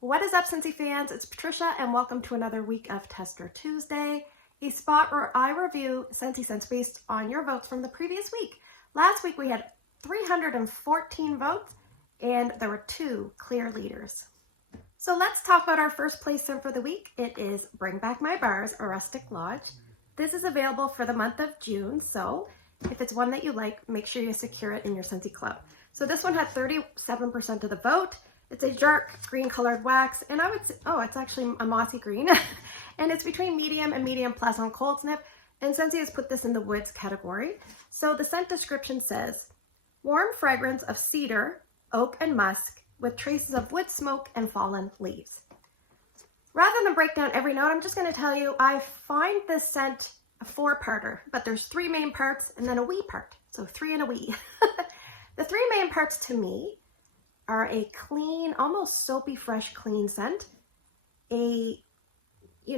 What is up, Scentsy fans? It's Patricia, and welcome to another week of Tester Tuesday, a spot where I review Scentsy scents based on your votes from the previous week. Last week we had 314 votes, and there were 2 clear leaders. So let's talk about our first place scent for the week. It is Bring Back My Bars, a Rustic Lodge. This is available for the month of June, so if it's one that you like, make sure you secure it in your Scentsy club. So this one had 37% of the vote. It's a dark green colored wax, and I would say, it's actually a mossy green, and it's between medium and medium plus on cold sniff, and Scentsy has put this in the woods category. So the scent description says, warm fragrance of cedar, oak, and musk with traces of wood smoke and fallen leaves. Rather than break down every note, I'm just going to tell you, I find this scent a 4-parter, but there's 3 main parts and then a wee part, so 3 and a wee. The 3 main parts to me are a clean, almost soapy fresh clean scent, a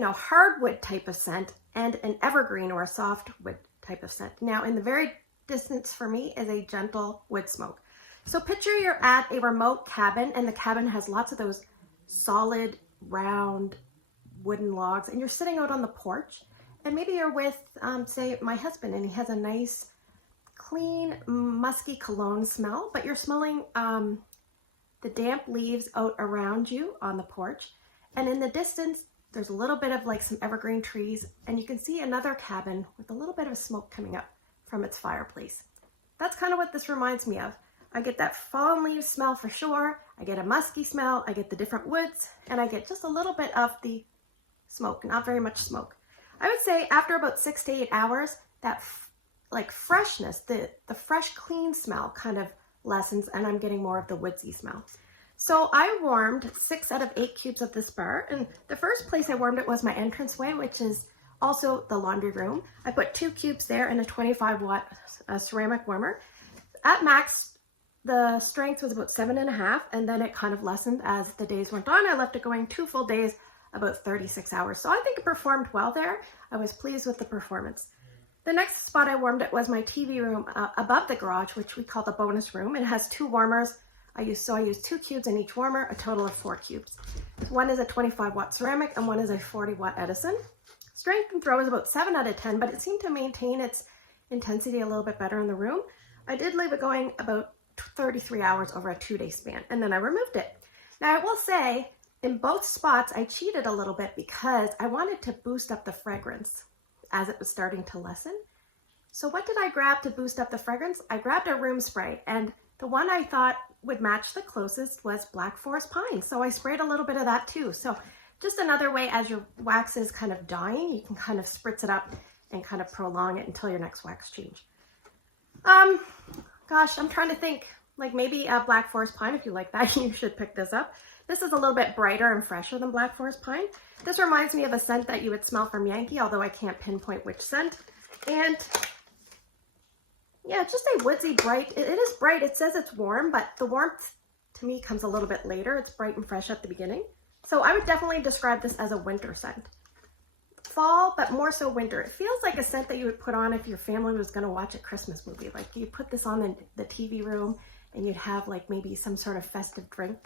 hardwood type of scent, and an evergreen or a softwood type of scent. Now in the very distance for me is a gentle wood smoke. So picture you're at a remote cabin, and the cabin has lots of those solid round wooden logs, and you're sitting out on the porch, and maybe you're with say my husband, and he has a nice clean musky cologne smell, but you're smelling the damp leaves out around you on the porch, and in the distance there's a little bit of like some evergreen trees, and you can see another cabin with a little bit of smoke coming up from its fireplace. That's kind of what this reminds me of. I get that fallen leaves smell for sure, I get a musky smell, I get the different woods, and I get just a little bit of the smoke, not very much smoke. I would say after about 6 to 8 hours, that like freshness, the fresh clean smell kind of lessens, and I'm getting more of the woodsy smell. So I warmed 6 out of 8 cubes of this bar, and the first place I warmed it was my entranceway, which is also the laundry room. I put 2 cubes there and a 25-watt ceramic warmer. At max, the strength was about 7.5, and then it kind of lessened as the days went on. I left it going 2 full days, about 36 hours. So I think it performed well there. I was pleased with the performance. The next spot I warmed it was my TV room above the garage, which we call the bonus room. It has 2 warmers. I used 2 cubes in each warmer, a total of 4 cubes. One is a 25-watt ceramic and one is a 40-watt Edison. Strength and throw is about 7 out of 10, but it seemed to maintain its intensity a little bit better in the room. I did leave it going about 33 hours over a 2-day span, and then I removed it. Now I will say, in both spots, I cheated a little bit because I wanted to boost up the fragrance as it was starting to lessen. So what did I grab to boost up the fragrance? I grabbed a room spray, and the one I thought would match the closest was Black Forest Pine. So I sprayed a little bit of that too. So just another way, as your wax is kind of dying, you can kind of spritz it up and kind of prolong it until your next wax change. Gosh, I'm trying to think, like maybe a Black Forest Pine, if you like that, you should pick this up. This is a little bit brighter and fresher than Black Forest Pine. This reminds me of a scent that you would smell from Yankee, although I can't pinpoint which scent. And yeah, just a woodsy bright. It is bright. It says it's warm, but the warmth to me comes a little bit later. It's bright and fresh at the beginning. So I would definitely describe this as a winter scent. Fall, but more so winter. It feels like a scent that you would put on if your family was going to watch a Christmas movie. Like you put this on in the TV room and you'd have like maybe some sort of festive drink.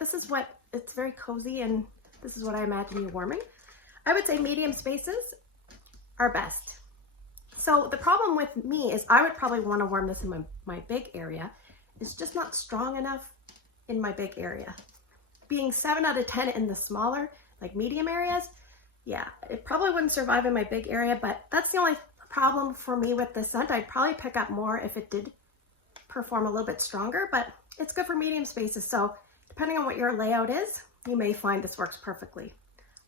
It's very cozy, and this is what I imagine you warming. I would say medium spaces are best. So the problem with me is I would probably want to warm this in my big area. It's just not strong enough in my big area. Being 7 out of 10 in the smaller, like medium areas, yeah, it probably wouldn't survive in my big area, but that's the only problem for me with this scent. I'd probably pick up more if it did perform a little bit stronger, but it's good for medium spaces. So depending on what your layout is, you may find this works perfectly.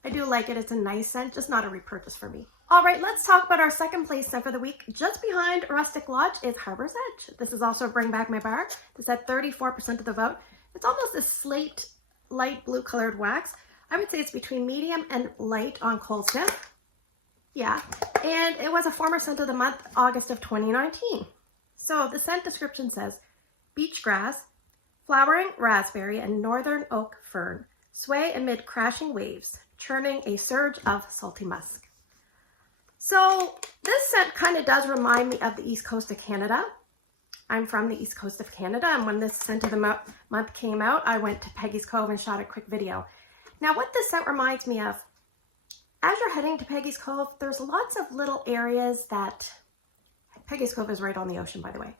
I do like it. It's a nice scent, just not a repurchase for me. All right, let's talk about our second place scent for the week. Just behind Rustic Lodge is Harbor's Edge. This is also Bring Back My Bar. This had 34% of the vote. It's almost a slate, light blue colored wax. I would say it's between medium and light on cold sniff. Yeah, and it was a former scent of the month, August of 2019. So the scent description says, beach grass, flowering raspberry, and northern oak fern sway amid crashing waves, churning a surge of salty musk. So this scent kind of does remind me of the East Coast of Canada. I'm from the East Coast of Canada, and when this scent of the month came out, I went to Peggy's Cove and shot a quick video. Now what this scent reminds me of, as you're heading to Peggy's Cove, there's lots of little areas that, Peggy's Cove is right on the ocean, by the way.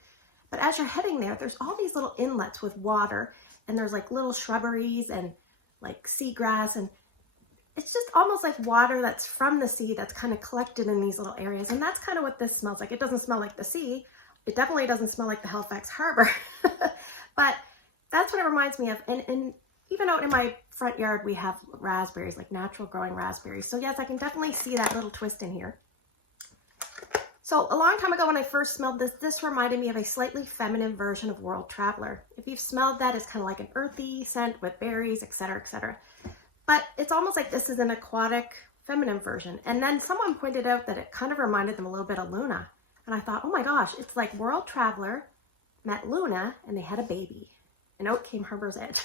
But as you're heading there, there's all these little inlets with water, and there's like little shrubberies and like seagrass, and it's just almost like water that's from the sea that's kind of collected in these little areas. And that's kind of what this smells like. It doesn't smell like the sea. It definitely doesn't smell like the Halifax Harbor, but that's what it reminds me of. And even out in my front yard, we have raspberries, like natural growing raspberries. So yes, I can definitely see that little twist in here. So a long time ago when I first smelled this, this reminded me of a slightly feminine version of World Traveler. If you've smelled that, it's kind of like an earthy scent with berries, etc., etc. But it's almost like this is an aquatic feminine version. And then someone pointed out that it kind of reminded them a little bit of Luna. And I thought, oh my gosh, it's like World Traveler met Luna and they had a baby. And out came Harbor's Edge.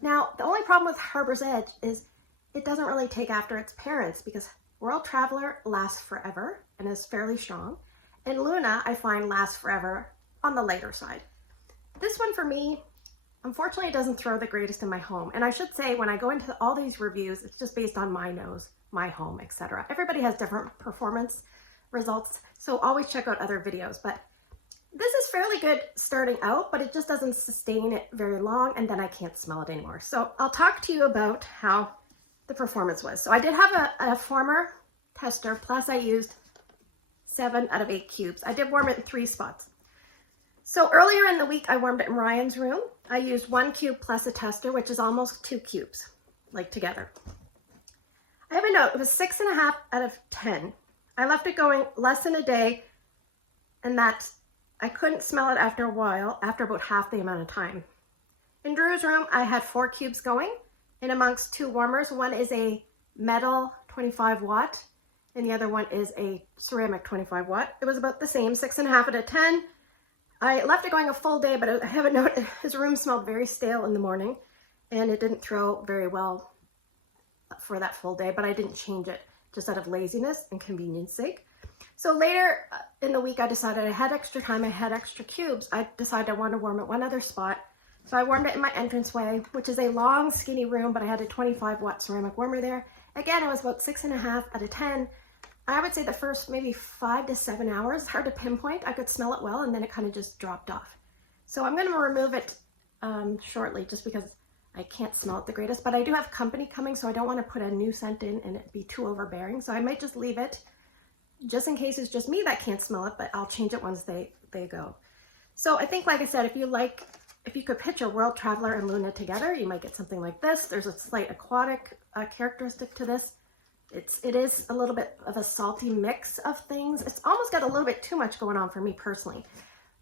Now, the only problem with Harbor's Edge is it doesn't really take after its parents, because World Traveler lasts forever and is fairly strong. And Luna, I find, lasts forever on the lighter side. This one for me, unfortunately, it doesn't throw the greatest in my home. And I should say, when I go into all these reviews, it's just based on my nose, my home, etc. Everybody has different performance results, so always check out other videos. But this is fairly good starting out, but it just doesn't sustain it very long, and then I can't smell it anymore. So I'll talk to you about how the performance was. So I did have a former tester, plus I used 7 out of 8 cubes. I did warm it in 3 spots. So earlier in the week, I warmed it in Ryan's room. I used 1 cube plus a tester, which is almost 2 cubes, like together. I have a note, it was 6.5 out of 10. I left it going less than a day, and that I couldn't smell it after a while, after about half the amount of time. In Drew's room, I had 4 cubes going, and amongst 2 warmers. One is a metal 25 watt, and the other one is a ceramic 25 watt. It was about the same, 6.5 out of 10. I left it going a full day, but I have a note, his room smelled very stale in the morning, and it didn't throw very well for that full day, but I didn't change it just out of laziness and convenience sake. So later in the week, I decided I had extra time, I had extra cubes. I decided I wanted to warm it one other spot. So I warmed it in my entranceway, which is a long, skinny room, but I had a 25 watt ceramic warmer there. Again, it was about 6.5 out of 10. I would say the first maybe 5 to 7 hours, hard to pinpoint. I could smell it well, and then it kind of just dropped off. So I'm going to remove it shortly, just because I can't smell it the greatest. But I do have company coming, so I don't want to put a new scent in and it be too overbearing. So I might just leave it, just in case it's just me that can't smell it, but I'll change it once they go. So I think, like I said, if you could picture World Traveler and Luna together, you might get something like this. There's a slight aquatic characteristic to this. It is a little bit of a salty mix of things. It's almost got a little bit too much going on for me personally.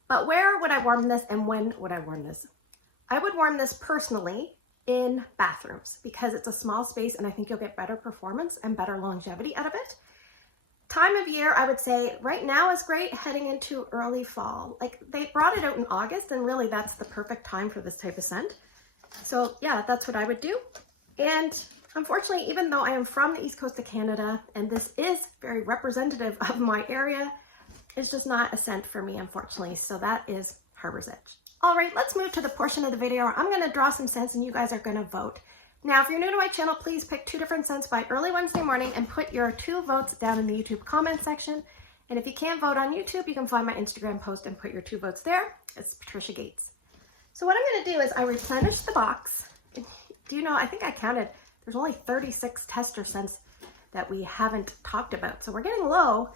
But where would I warm this, and when would I warm this? I would warm this personally in bathrooms, because it's a small space and I think you'll get better performance and better longevity out of it. Time of year, I would say right now is great, heading into early fall. Like, they brought it out in August, and really that's the perfect time for this type of scent. So yeah, that's what I would do. And unfortunately, even though I am from the East Coast of Canada, and this is very representative of my area, it's just not a scent for me, unfortunately. So that is Harbor's Edge. All right, let's move to the portion of the video where I'm gonna draw some scents and you guys are gonna vote. Now, if you're new to my channel, please pick 2 different scents by early Wednesday morning and put your 2 votes down in the YouTube comment section. And if you can't vote on YouTube, you can find my Instagram post and put your 2 votes there. It's Patricia Gates. So what I'm gonna do is I replenish the box. Do you know, I think I counted, there's only 36 tester scents that we haven't talked about. So we're getting low,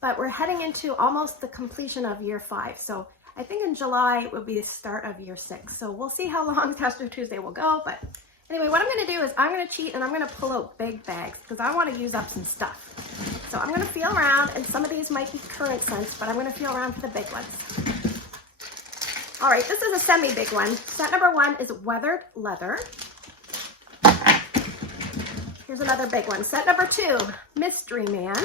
but we're heading into almost the completion of year 5. So I think in July will be the start of year 6. So we'll see how long Tester Tuesday will go. But anyway, what I'm gonna do is I'm gonna cheat and I'm gonna pull out big bags because I wanna use up some stuff. So I'm gonna feel around, and some of these might be current scents, but I'm gonna feel around for the big ones. All right, this is a semi-big one. Scent number 1 is Weathered Leather. Here's another big one. Scent number 2, Mystery Man.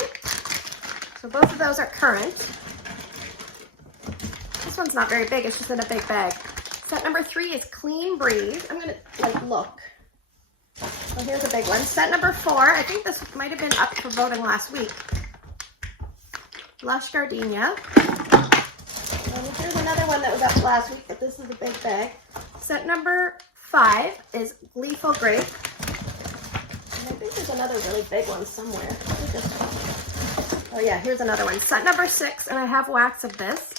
So both of those are current. This one's not very big, it's just in a big bag. Scent number 3 is Clean Breeze. I'm gonna look. So here's a big one. Scent number 4, I think this might have been up for voting last week. Lush Gardenia. And here's another one that was up last week, but this is a big bag. Scent number 5 is Gleeful Grape. there's another really big one somewhere. Oh yeah, here's another one. Set number 6, and I have wax of this.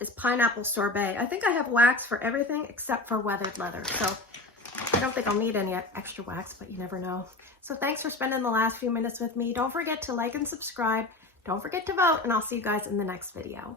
Is pineapple sorbet. I think I have wax for everything except for weathered leather. So I don't think I'll need any extra wax, but you never know. So thanks for spending the last few minutes with me. Don't forget to like and subscribe. Don't forget to vote, and I'll see you guys in the next video.